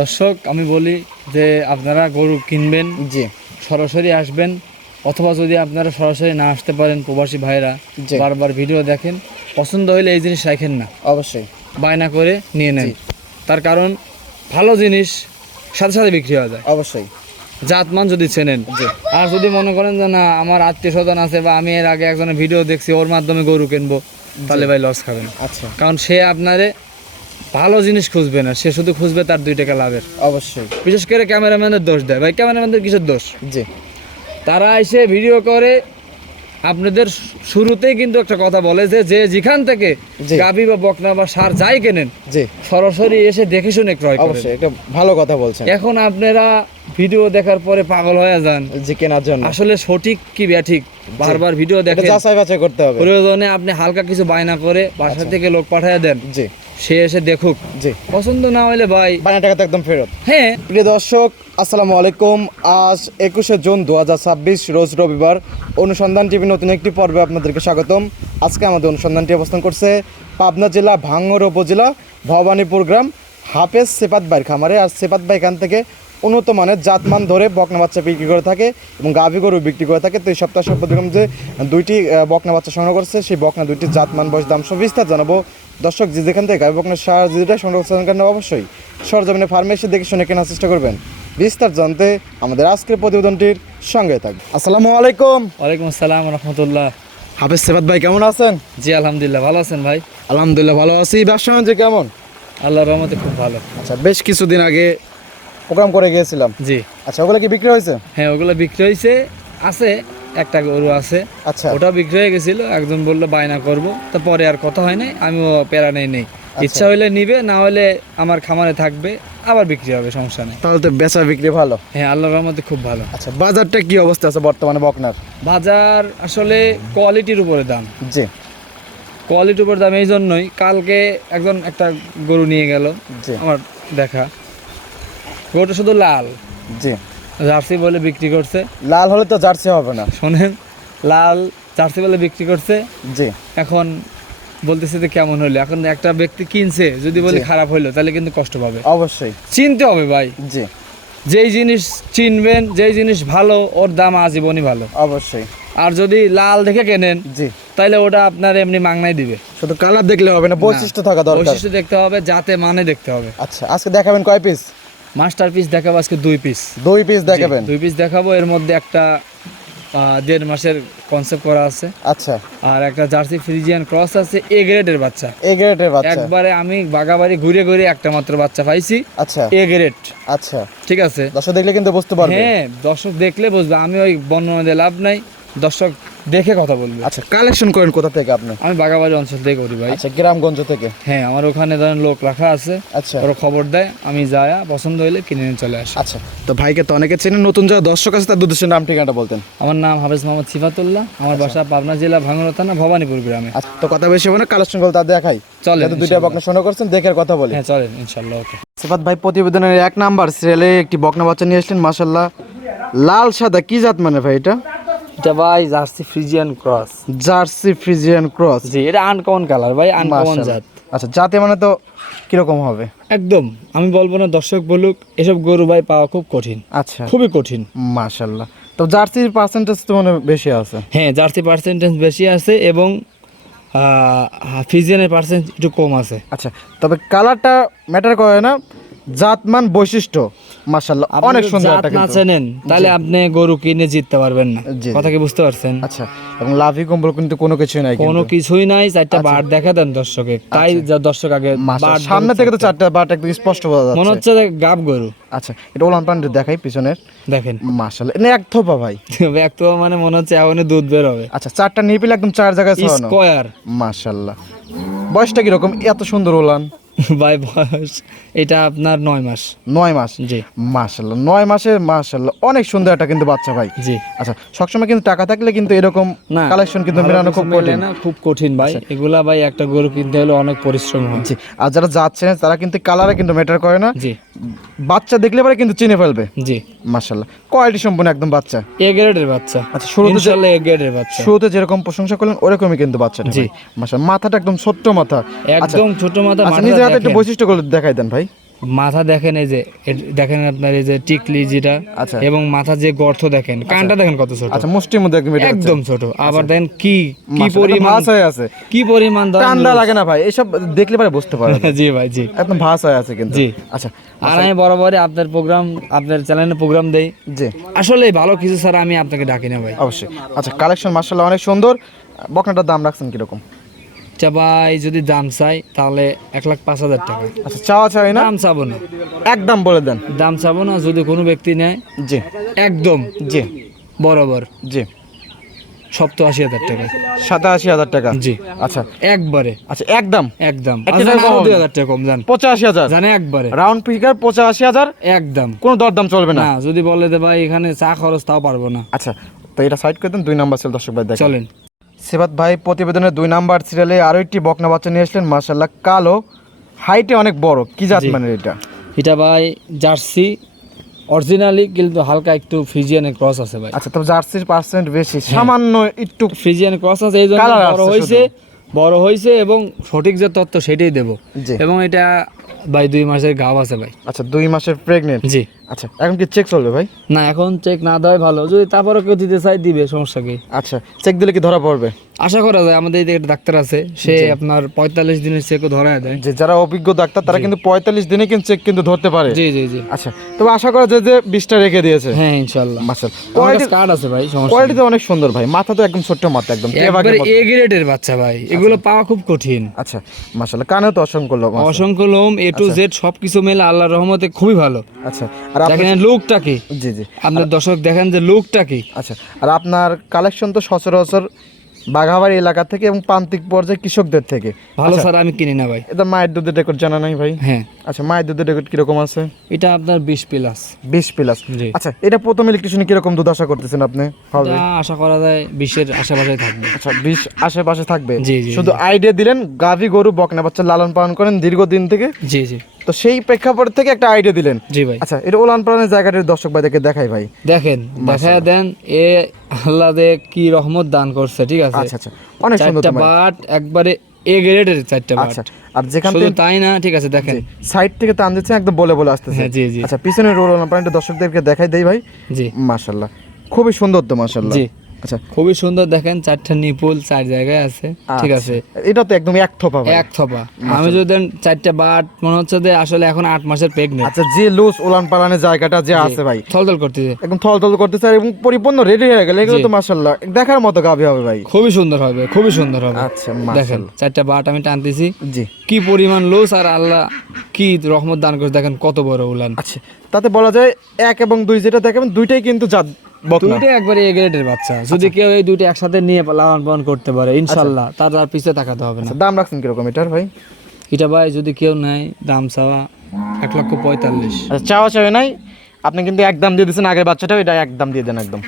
দর্শক আমি বলি যে আপনারা গরু কিনবেন, জি সরাসরি আসবেন, অথবা যদি আপনারা সরাসরি না আসতে পারেন, প্রবাসী ভাইরা জি বারবার ভিডিও দেখেন, পছন্দ হলে এই জিনিস রাখেন না, অবশ্যই বায়না করে নিয়ে নেন। জি। তার কারণ ভালো জিনিস সাথে সাথে বিক্রি হয়ে যায়, অবশ্যই জাতমান যদি চেনেন। জি আর যদি মনে করেন যে না আমার আত্মীয় স্বজন আছে বা আমি এর আগে একজনের ভিডিও দেখছি ওর মাধ্যমে গরু কিনবো, তাহলে ভাই লস খাবেন। আচ্ছা কারণ সে আপনারে ভালো জিনিস খুঁজবে না, সে শুধু খুঁজবে তার 2 টাকা লাভের। অবশ্যই বিশেষ করে ক্যামেরাম্যানের দোষ দেয়। ভাই ক্যামেরাম্যানদের কিসের দোষ? জি তারা এসে ভিডিও করে আপনাদের শুরুতেই কিন্তু একটা কথা বলে যে যেখান থেকে জি। গাভী বা বকনা বা সার যাই কেনেন জি সরাসরি এসে দেখে শুনে ক্রয় করেন। অবশ্যই একটা ভালো কথা বলছেন। এখন আপনারা ভিডিও দেখার পরে পাগল হয়ে যান জি কেনার জন্য আসলে সঠিক কি ব্যাঠিক, বারবার ভিডিও এটা দেখেন, যাচাই বাছাই করতে হবে। প্রয়োজনে আপনি হালকা কিছু বায়না করে বাসা আচ্ছা। থেকে লোক পাঠিয়ে দেন, জি সে এসে দেখুক, জি পছন্দ না হলে ভাই বানা টাকা তো একদম ফেরত। হ্যাঁ। প্রিয় দর্শক আসসালামু আলাইকুম। আজ 21শে জুন 2026 রোজ রবিবার। অনুসন্ধান টিভি নতুন একটি পর্বে আপনাদেরকে স্বাগতম। আজকে আমাদের অনুসন্ধানটি অবস্থান করছে পাবনা জেলা ভাঙ্গড়া উপজেলা ভবানীপুর গ্রাম হাফেজ সেপাত ভাইয়ের খামারে। আর সেপাত ভাই এখান থেকে উন্নত মানের জাতমান ধরে বকনা বাচ্চা বিক্রি করে থাকে এবং গাভী গরু বিক্রি করে থাকে। তো এই সপ্তাহ প্রতিক্রম যে 2টি বকনা বাচ্চা সংগ্রহ করছে, সেই বকনা 2টি জাতমান বয়স দাম সব বিস্তার জানাবো। দর্শক যে যেখান থেকে গাভী বকনা সার যেটা সংগ্রহ করছেন কেন অবশ্যই সরজমিনে ফার্মে এসে দেখে শুনে কেনার চেষ্টা করবেন। বিস্তার জানতে আমাদের আজকের প্রতিবেদনটির সঙ্গে থাকবে। আসসালামু আলাইকুম। ওয়ালাইকুম আসসালাম রহমতুল্লাহ। হাফেজ সেপাত ভাই কেমন আছেন? জি আলহামদুলিল্লাহ, ভালো আছেন ভাই? আলহামদুলিল্লাহ ভালো আছি। ব্যবসা বাণিজ্য কেমন? আল্লাহর রহমতে খুব ভালো। আচ্ছা, বেশ কিছুদিন আগে প্রোগ্রাম করে গিয়েছিলাম। জি আচ্ছা, ওগুলো কি বিক্রি হয়েছে? হ্যাঁ, ওগুলো বিক্রি হয়েছে, আছে একটা গরু আছে, আচ্ছা ওটাও বিক্রি হয়ে গেছিল। একজন বললো বায়না করবো, তো পরে আর কথা হয় নাই, আমিও প্যারা নেই। ইচ্ছা হইলে নিবে, না হলে আমার খামারে থাকবে, আবার বিক্রি হবে, সমস্যা নেই। তাহলে তো বেচা বিক্রি ভালো। হ্যাঁ আল্লাহর রহমতে খুব ভালো। আচ্ছা, বাজারটা কি অবস্থা আছে বর্তমানে বকনার? বাজার আসলে কোয়ালিটির উপরে দাম, জি কোয়ালিটির উপর দাম। এই জন্যই কালকে একজন একটা গরু নিয়ে গেল জি আমার দেখা, গরুটা শুধু লাল, জি জার্সি বলে বিক্রি করছে। লাল হলে তো জার্সি হবে না। শোনেন, লাল জার্সি বলে বিক্রি করছে। জি এখন বলতেছে যে কেমন হলো, এখন একটা ব্যক্তি কিনছে, যদি বলি জি। খারাপ হইলো তাহলে কিন্তু কষ্ট পাবে। অবশ্যই চিনতে হবে ভাই, জি যেই জিনিস চিনবেন, যেই জিনিস ভালো ওর দাম আজীবনই ভালো। অবশ্যই আর যদি লাল দেখে কেনেন জি, তাহলে ওটা আপনার এমনি মাংনাই দিবে। শুধু কালার দেখলে হবে না, বৈশিষ্ট্য থাকা দরকার। বৈশিষ্ট্য দেখতে হবে, যাতে মানে দেখতে হবে। আচ্ছা, আজকে দেখাবেন কয় পিস? মাস্টার পিস দেখাবো আজকে 2 পিস। 2 পিস দেখাবেন? 2 পিস দেখাবো। এর মধ্যে একটা 1.5 মাসের কনসেপ্ট করা আছে, আচ্ছা, আর একটা জার্সি ফ্রিজিয়ান ক্রস আছে, এ গ্রেডের বাচ্চা। এ গ্রেডের বাচ্চা? একবারে আমি বাগাবাড়ি ঘুরে ঘুরে একটা মাত্র বাচ্চা পাইছি, আচ্ছা এ গ্রেড। আচ্ছা, ঠিক আছে, দর্শক দেখলে কিন্তু বুঝতে পারবে। হ্যাঁ দর্শক দেখলে বুঝবে, আমি ওই বর্ণনা দিয়ে লাভ নাই, দর্শক দেখে কথা বলবে। আচ্ছা, কালেকশন করেন কোথা থেকে আপনি? আমি বাগাবাড়ি অঞ্চল থেকে করি ভাই। আচ্ছা, গ্রামগঞ্জ থেকে? হ্যাঁ, আমার ওখানে ধরেন লোক রাখা আছে, আচ্ছা ওরা খবর দেয়, আমি যাই, পছন্দ হলে কিনে নিয়ে চলে আসি। আচ্ছা, তো ভাইকে তো অনেকে চেনেন, নতুন যারা দর্শক আছে তার উদ্দেশ্যে নাম ঠিকানাটা বলতেন। আমার নাম হাফেজ মোহাম্মদ সিফাতুল্লাহ, আমার বাসা পাবনা জেলা ভাঙ্গড়া থানা ভবানীপুর গ্রামে। আচ্ছা, তো কথা বেশি হবে না, কালেকশন গুলো তার দেখাই। চলেন, যেহেতু 2টা বকনা সংগ্রহ করছেন, দেখে কথা বলি। হ্যাঁ চলেন ইনশাল্লাহ। ওকে সিফাত ভাই, প্রতিবেদনের 1 নাম্বার সিরিয়ালে একটি বকনা বাচ্চা নিয়ে আসলেন, মাশাআল্লাহ লাল সাদা, কি জাত মানে ভাই এটা? এটা ভাই Jersey Friesian cross. Jersey Friesian cross? জি, এটা আনকমন কালার ভাই, আনকমন জাত। আচ্ছা, জাতে মানে তো কিরকম হবে? একদম আমি বলবো না, দর্শক বলুক, এসব গরু ভাই পাওয়া খুব কঠিন, আচ্ছা খুবই কঠিন। মাশাআল্লাহ। তো জার্সির পার্সেন্টেজ তো মানে বেশি আছে? হ্যাঁ, জার্সি পার্সেন্টেজ বেশি আছে এবং ফ্রিজিয়ানের পার্সেন্ট একটু কম আছে। আচ্ছা, তবে কালারটা ম্যাটার করে না, জাতমান বৈশিষ্ট্য মাশাআল্লাহ অনেক সুন্দর জাত একটা না কিন্তু। চেনেন তাহলে আপনি গরু কিনে জিততে পারবেন না, জি, কথা কি বুঝতে পারছেন? আচ্ছা, এবং লাভি কম্বল কিন্তু কোনো কিছুই নাই, কোনো কিন্তু কিছুই নাই। 4টা বার দেখা দেন দর্শকে, তাই যা দর্শক আগে বার সামনে থেকে তো 4টা বাট একদম স্পষ্ট বোঝা যাচ্ছে, মনে হচ্ছে যে গাব গরু। আচ্ছা, এটা ওলান পান্ডে দেখাই পিছনের, দেখেন মাশাআল্লাহ এটা এক থোপা ভাই। ব্যক্ত মানে মনে হচ্ছে এখনই দুধ বের হবে। আচ্ছা, 4টা নিপিল একদম 4 জায়গায় ছড়ানো, স্কয়ার। মাশাআল্লাহ। বয়সটা কি রকম এত সুন্দর ওলান? ভাই বয়স এটা আপনার 9 মাস। 9 মাস? জি মাশাআল্লাহ, 9 মাসে মাশাআল্লাহ অনেক সুন্দর একটা কিন্তু বাচ্চা ভাই। জি। আচ্ছা, সবসময় কিন্তু টাকা থাকলে কিন্তু এরকম না, কালেকশন কিন্তু ভালো মেলানো কিছু খুব মেলে কঠিন। না, খুব কঠিন ভাই এগুলা ভাই। একটা গরু কিনতে হলে অনেক পরিশ্রম হয়। জি, আর যারা যাচ্ছেন তারা কিন্তু কালারে কিন্তু ম্যাটার করে না, জি বাচ্চা দেখলে পরে কিন্তু চিনে ফেলবে। জি, মাশাআল্লাহ, কোয়ালিটি সম্পূর্ণ একদম বাচ্চা। এ গ্রেডের বাচ্চা। আচ্ছা, শুরুতে ইনশাআল্লাহ এ গ্রেডের বাচ্চা। শুরুতে যেরকম প্রশংসা করলেন ওরকমই কিন্তু বাচ্চাটা। জি। মাশাআল্লাহ, মাথাটা একদম ছোট্ট মাথা। আচ্ছা একদম ছোট মাথা। আচ্ছা, নিজের হাতে একটু বৈশিষ্ট্যগুলো দেখাই দেন ভাই। মাথা দেখেন, এই যে দেখেন আপনার এই যে টিকলি যেটা, আচ্ছা। এবং মাথা যে গর্ত দেখেন, কানটা দেখেন কত ছোট, আচ্ছা, মুষ্টির মধ্যে একদম এটা একদম ছোট। আবার দেখেন কি কি মাশাআল্লাহ, পরিমাণ ভাঁজ হয়ে আছে, কি পরিমাণ ধরেন ঠান্ডা লাগে না ভাই, এসব দেখলে পরে বুঝতে পারবে। জি ভাই, জি। একদম ভাঁজ হয়ে আছে কিন্তু। জি। আচ্ছা আর আমি বরাবরই আপনার প্রোগ্রাম, আপনার চ্যানেলে প্রোগ্রাম দেই, জি, আসলে ভালো কিছু স্যার আমি আপনাকে ডাকি না ভাই। অবশ্যই। আচ্ছা, কালেকশন মাশাআল্লাহ অনেক সুন্দর। বকনাটার দাম রাখছেন কিরকম? আচ্ছা ভাই, যদি দাম চাই তাহলে 1,05,000 টাকা। আচ্ছা, চাওয়া চাই না, দাম চাবো না, একদম বলে দেন। দাম চাবো না। যদি কোনো ব্যক্তি নেয় জি একদম জি বরাবর জি, 87,000 টাকা। 87,000 টাকা। জি, আচ্ছা একবারে আচ্ছা, একদম একদম। একটা আচ্ছা, টাকা আরো কম 2,000 টাকা কম জান, 85,000 জানে একবারে রাউন্ড ফিগার 85,000, একদম। কোনো দরদাম চলবে না। না, যদি বলে যে ভাই এখানে চা খরচ, তাও পারবো না। আচ্ছা, তো এটা সাইড করে দেন। 2 নাম্বার সেল দর্শক ভাই দেখেন। চলেন। সিবাত ভাই প্রতিবেদনের 2 নাম্বার সিরিয়ালে আরো একটি বকনা বাচ্চা নিয়ে আসলেন, মাশাআল্লাহ কালো, হাইটে অনেক বড়, কি জাত জি। মানে এটা? এটা ভাই জার্সি অরিজিনালি, কিন্তু হালকা একটু ফ্রিজিয়ানের ক্রস আছে ভাই। আচ্ছা, তবে জার্সির পার্সেন্ট বেশি, সামান্য একটু ফ্রিজিয়ান ক্রস আছে, এই জন্য Colour বড় আসছে হয়েছে, বড় হয়েছে, এবং সঠিক যে তথ্য সেটাই দেবো। জি। এবং এটা ভাই 2 মাসের গাভ আছে ভাই। আচ্ছা, 2 মাসের প্রেগনেন্ট। জি। আচ্ছা, এখন কি চেক চলবে ভাই? না, এখন চেক না দেওয়াই ভালো, যদি তারপরে কেউ দিতে চাই দিবে, সমস্যা কি। আচ্ছা, চেক দিলে কি ধরা পড়বে? আশা করা যায়, আমাদের এই একটা ডাক্তার আছে, সে আপনার 45 দিনের চেকও ধরায় দেয়। যে যারা অভিজ্ঞ ডাক্তার তারা কিন্তু 45 দিনে কিন্তু চেক কিন্তু ধরতে পারে। জি জি জি। আচ্ছা, তবে আশা করা যায় যে 20টা রেখে দিয়েছে। হ্যাঁ, ইনশাআল্লাহ। মাশাআল্লাহ, কোয়ালিটি কার্ড আছে ভাই, সমস্যা নেই। কোয়ালিটি তো অনেক সুন্দর ভাই, মাথা তো একদম ছোট্ট মাথা, একদম টেবাগের একবারে মতো। এ গ্রেডের বাচ্চা ভাই, এগুলো পাওয়া খুব কঠিন। আচ্ছা, মাশাআল্লাহ কানেও তো অসংখ্য লোক আছে। অসংখ্য লোম, এ টু জেড সবকিছু মেলে আল্লাহর রহমতে খুবই ভালো। আচ্ছা, আর আপনি দেখেন লুকটা কি, জি জি, আপনার দর্শক দেখেন যে লুকটা কি। আচ্ছা, আর আপনার কালেকশন তো সচরাচর বাঘাবাড়ি এলাকা থেকে এবং প্রান্তিক পর্যায়ে কৃষকদের থেকে। ভালো স্যার, আমি কিনি না ভাই। এটা মায়ের দুধের রেকর্ড জানা নাই ভাই? হ্যাঁ, আচ্ছা, মায়ের দুধের রেকর্ড কিরকম আছে? এটা আপনার 20 প্লাস। 20 প্লাস। জি। আচ্ছা, এটা প্রথম ইলেকট্রিশিয়ানে কিরকম দুধ আশা করতেছেন আপনি হবে? তা আশা করা যায় 20-এর আশেপাশে থাকবে। আচ্ছা, 20 আশেপাশে থাকবে। জি, জি, শুধু আইডিয়া দিলেন, গাভী গরু বকনা বাচ্চা লালন পালন করেন দীর্ঘদিন থেকে, জি জি তো সেই প্রেক্ষাপট থেকে একটা আইডিয়া দিলেন। জি ভাই। আচ্ছা, এটা ওলান পালনের জায়গাটির দর্শক ভাইদেরকে দেখাই ভাই। দেখেন, দেখায় দেন, এ আল্লাহ দে কি রহমত দান করছে, ঠিক আছে। আচ্ছা আচ্ছা, অনেক সুন্দর 4টা তো ভাই। বাট একবারে এ গ্রেডের 4টা বাট। আচ্ছা, আর যেখান শুধু থেকে তাই না, ঠিক আছে, দেখেন। সাইড থেকে টান দিচ্ছেন একদম বলে বলে আসতেছে। হ্যাঁ, জি জি আচ্ছা, পিছনের ওলান পালনটা দর্শকদেরকে দেখাই দেই ভাই। জি মাশাআল্লাহ, খুবই সুন্দর তো মাশাআল্লাহ। জি। আচ্ছা, খুবই সুন্দর, দেখেন 4টা নিপুল 4 জায়গায় আছে, ঠিক আছে। এটা তো একদম এক থোপা ভাই। এক থপা। আমি যদি দেন 4টা বাট, মনে হচ্ছে যে আসলে এখন 8 মাসের প্রেগনেন্ট। আচ্ছা, যে লুজ ওলান পালানের জায়গাটা যে আছে ভাই, থলথল করতেছে, একদম থলথল করতেছে এবং পরিপূর্ণ রেডি হয়ে গেলে এগুলো তো মাশাআল্লাহ দেখার মতো গাভী হবে ভাই। খুবই সুন্দর হবে, খুবই সুন্দর হবে। আচ্ছা, দেখেন মাশাআল্লাহ। 4টা বাট আমি টানতেছি, জি। কি পরিমাণ লোস, আর আল্লাহ কি রহমত দান করে, দেখেন কত বড় উলান। আচ্ছা, তাতে বলা যায় 1 এবং 2 যেটা দেখাবেন দুইটাই কিন্তু জাত বকনা। দুইটা একবারে এ গ্রেডের বাচ্চা। যদি কেউ এই দুইটা একসাথে নিয়ে লালন পালন করতে পারে, ইনশাআল্লাহ তার আর পিছে তাকাতে হবে না। আচ্ছা, দাম রাখছেন কিরকম এটার ভাই? এটা ভাই যদি কেউ নেয়, দাম চাওয়া 1,45,000। আচ্ছা, চাওয়া চাওয়া নাই, আপনি কিন্তু একদম দিয়ে দিয়েছেন আগের বাচ্চাটাও, এটা একদম দিয়ে দেন একদম।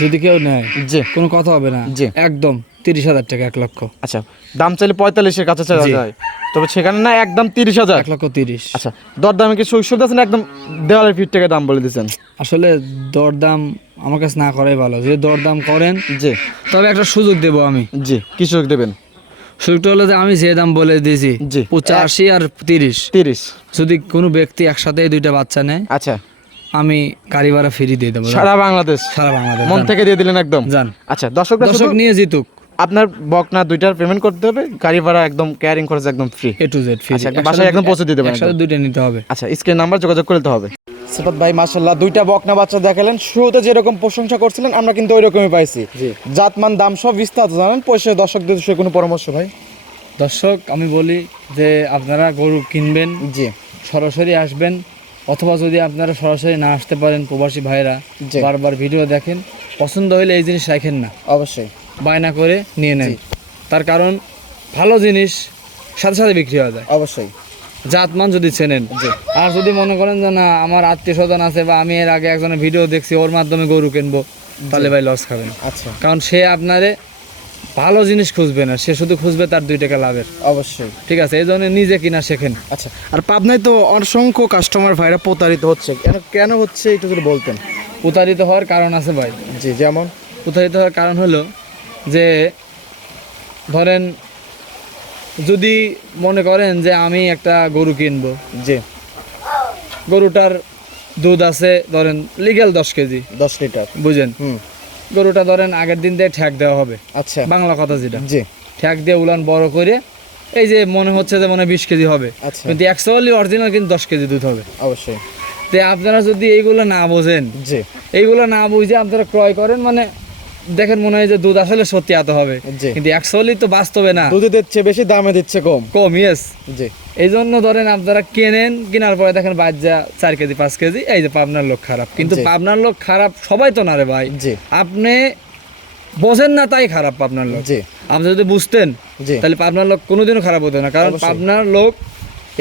যদি কেউ নেয়, জি। কোনো কথা হবে না, জি। একদম 30,000 টাকা, 1,00,000। আচ্ছা, দাম চাইলে 45-এর কাছে চাওয়া জি। যায়, তবে সেখানে না একদম 30,000। 1,30,000। আচ্ছা, দরদামে কি সুবিধা আছে না একদম দেওয়ালের ফিট টাকা দাম বলে দিয়েছেন? আসলে দরদাম আমার কাছে না করাই ভালো। যদি দরদাম করেন, জি তবে একটা সুযোগ দেবো আমি। জি, কি সুযোগ দেবেন? সুযোগটা হলো যে আমি যে দাম বলে দিয়েছি, জি। 85 আর 30, 30। যদি কোনো ব্যক্তি একসাথে এই দুইটা বাচ্চা নেয়, আচ্ছা, আমি গাড়ি ভাড়া ফ্রি দিয়ে দেবো। সারা বাংলাদেশ সারা বাংলাদেশ মন থেকে দিয়ে দিলেন একদম। যান, আচ্ছা, দর্শকরা দর্শক শুধু নিয়ে জিতুক, আপনার বকনা দুইটার পেমেন্ট করতে হবে, গাড়ি ভাড়া একদম ক্যারিং খরচ একদম free. A to Z free. আচ্ছা, একদম বাসায় একদম পৌঁছে দিয়ে দেবেন একসাথে একদম। দুইটা নিতে হবে। আচ্ছা, স্ক্রিন নাম্বার যোগাযোগ করতে হবে। সিফাত ভাই মাশাআল্লাহ দুইটা বকনা বাচ্চা দেখালেন, শুরুতে যেরকম প্রশংসা করছিলেন আমরা কিন্তু ওইরকমই পাইছি। জি। জাতমান দাম সব বিস্তারিত জানেন, পয়সা দর্শকদের সে কোনো পরামর্শ ভাই? দর্শক, আমি বলি যে আপনারা গরু কিনবেন, জি সরাসরি আসবেন, অথবা যদি আপনারা সরাসরি না আসতে পারেন, প্রবাসী ভাইরা জি। বারবার ভিডিও দেখেন, পছন্দ হলে এই জিনিস রাখেন না, অবশ্যই বায়না করে নিয়ে নেন। জি। তার কারণ ভালো জিনিস সাথে সাথে বিক্রি হয়ে যায়, অবশ্যই। জাতমান যদি চেনেন। আর যদি মনে করেন যে না, আমার আত্মীয় স্বজন আছে বা আমি এর আগে একজনের ভিডিও দেখছি, ওর মাধ্যমে গরু কিনবো, তাহলে ভাই লস খাবেন। আচ্ছা, কারণ সে আপনারে ভালো জিনিস খুঁজবে না, সে শুধু খুঁজবে তার 2 টাকা লাভের। অবশ্যই। ঠিক আছে, এই জন্য নিজে কিনা শেখেন। আচ্ছা, আর পাবনায় তো অসংখ্য কাস্টমার ভাইরা প্রতারিত হচ্ছে, কেন হচ্ছে একটু যদি বলতেন? প্রতারিত হওয়ার কারণ আছে ভাই। জি, যেমন? প্রতারিত হওয়ার কারণ হলো যে ধরেন যদি মনে করেন যে আমি একটা গরু কিনবো, জি গরুটার দুধ আছে ধরেন লিগ্যাল 10 কেজি, 10 লিটার। বুঝেন, হুম, গরুটা ধরেন আগের দিন দিয়ে ঠ্যাক দেওয়া হবে, আচ্ছা বাংলা কথা যেটা, জি ঠ্যাক দিয়ে উলান বড় করে, এই যে মনে হচ্ছে যে মনে হয় 20 কেজি হবে, আচ্ছা কিন্তু অ্যাকচুয়ালি অরিজিনাল কিন্তু 10 কেজি দুধ হবে। অবশ্যই। তো আপনারা যদি এইগুলো না বোঝেন, জি এইগুলো না বুঝে আপনারা ক্রয় করেন, মানে দেখেন মনে হয় যে দুধ আসলে সত্যি এত হবে, জি কিন্তু অ্যাকচুয়ালি তো বাস্তবে না, দুধে দিচ্ছে বেশি, দামে দিচ্ছে কম। কম। ইয়েস, জি এই জন্য ধরেন আপনারা কেনেন, কেনার পরে দেখেন বাচ্চা 4 কেজি 5 কেজি, এই যে পাবনার লোক খারাপ। কিন্তু জি। পাবনার লোক খারাপ সবাই তো না রে ভাই, জি আপনি বোঝেন না তাই খারাপ পাবনার লোক। জি আপনি যদি বুঝতেন জি তাহলে পাবনার লোক কোনোদিনও খারাপ হতো না, কারণ অবশ্যই। পাবনার লোক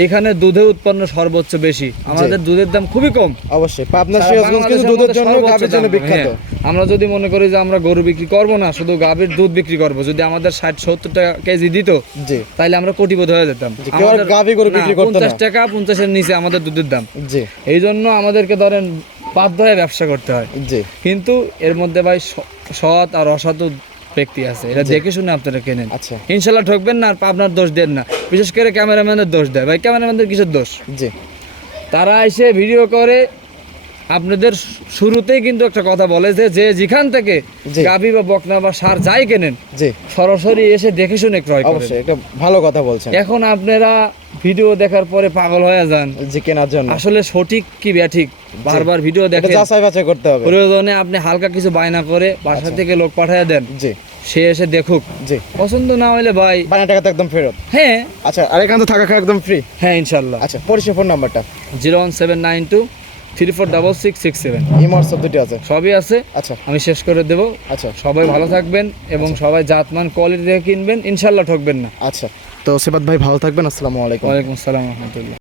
এখানে দুধে উৎপন্ন সর্বোচ্চ বেশি, আমাদের দুধের দাম খুবই কম। অবশ্যই। পাবনা সারা সিরাজগঞ্জ কিন্তু বাংলাদেশের দুধের মধ্যে জন্য, সর্বোচ্চ গাভীর জন্য দাম। বিখ্যাত। হ্যাঁ, আমরা যদি মনে করি যে আমরা গরু বিক্রি করব না, শুধু গাভীর দুধ বিক্রি করব, যদি আমাদের 60-70 টাকা কেজি দিত, জি তাহলে আমরা কোটিপতি হয়ে যেতাম। জি, কেউ আর গাভী গরু বিক্রি করতো না। 50 টাকা 50-এর নিচে আমাদের দুধের দাম। জি এই জন্য আমাদেরকে ধরেন বাধ্য হয়ে ব্যবসা করতে হয়। জি কিন্তু এর মধ্যে ভাই সৎ আর অসৎ ব্যক্তি আছে, এটা জি। দেখে শুনে আপনারা কেনেন, আচ্ছা ইনশাল্লাহ ঠকবেন না। আর আপনার দোষ দেন না, বিশেষ করে ক্যামেরাম্যানের দোষ দেয়। ভাই ক্যামেরাম্যানদের কিসের দোষ? জি তারা এসে ভিডিও করে, আপনাদের শুরুতেই কিন্তু একটা কথা বলে যে যে যেখান থেকে জি। গাভী বা বকনা বা সার যাই কেনেন, জি সরাসরি এসে দেখে শুনে ক্রয় করেন। অবশ্যই, একটা ভালো কথা বলছেন। এখন আপনারা ভিডিও দেখার পরে পাগল হয়ে যান, জি কেনার জন্য আসলে সঠিক কি ব্যাঠিক বারবার ভিডিও এটা দেখেন, যাচাই বাছাই করতে হবে। প্রয়োজনে আপনি হালকা কিছু বায়না করে বাসা আচ্ছা। থেকে লোক পাঠিয়ে দেন, জি সে এসে দেখুক, জি পছন্দ না হলে ভাই বানা টাকা তো একদম ফেরত। হ্যাঁ আচ্ছা, আর এখানে তো থাকা খাওয়া একদম ফ্রি। হ্যাঁ ইনশাল্লাহ। আচ্ছা, পরিষেবা ফোন নাম্বারটা? 01792346667 ইমো হোয়াটসঅ্যাপ দুটি আছে? সবই আছে, আচ্ছা আমি শেষ করে দেব। আচ্ছা সবাই ভালো থাকবেন এবং সবাই জাতমান কোয়ালিটি দেখে কিনবেন, ইনশাল্লাহ ঠকবেন না। আচ্ছা, তো সেবাত ভাই ভালো থাকবেন। আসসালামু আলাইকুম। ওয়ালাইকুম আসসালাম রহমতুল্লাহ।